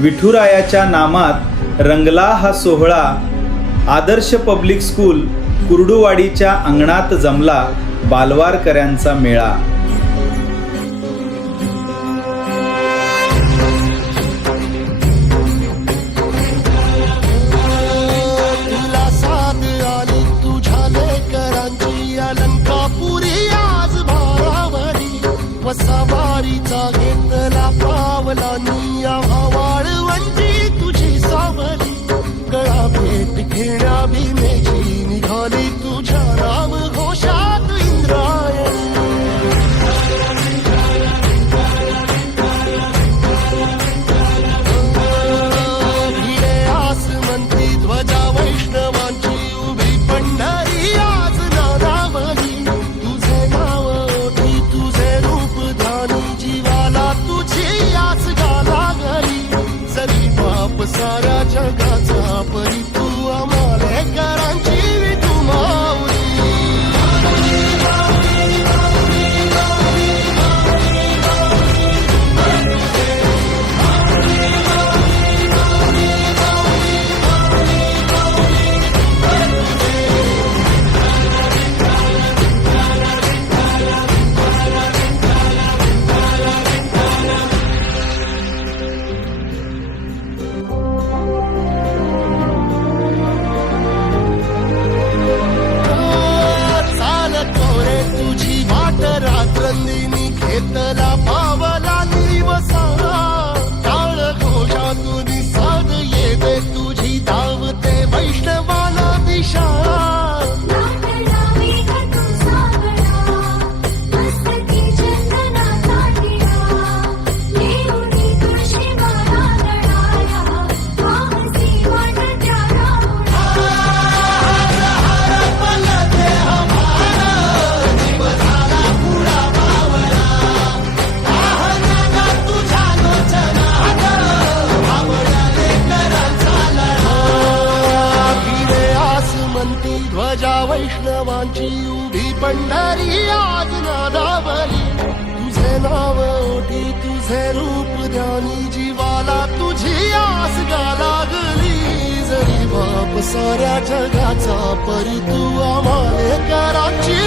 विठुरायाच्या नामात रंगला हा सोहळा. आदर्श पब्लिक स्कूल कुर्डुवाडीच्या अंगणात जमला बालवारकऱ्यांचा मेळा. तुला साथ आली तुझ्या लेकरांची अलंकापुरी आज भारावरी. वसावारीचा घेतला पावलांनी वाळवंची तुझी सावली. गळा भेट घेण्या भीमेची निघाली तुझ्या नाम घोषात इंद्रायणी. भिडे आसमंती ध्वजा वैष्णवांची उभी पंढरी आज नादावली. तुझे नाव ओठी तुझे रूप ध्यानी जीवाला तुझी आस गाला गली. जरी बाप साऱ्या जगाचा परी तू आम्हाले करांची विठू माऊली. रात्रंदिनी घेतला पावला दिवसा. टाळ घोषातून साध येते तुझी धावते वैष्णवाला दिशा. ध्वजा वैष्णवांची उभी पंढरी आज नादावली. तुझे नाव ओठी तुझे रूप ध्यानी जीवाला तुझी आस लागली. जरी बाप साऱ्या जगाचा परी तू आम्हाले करांची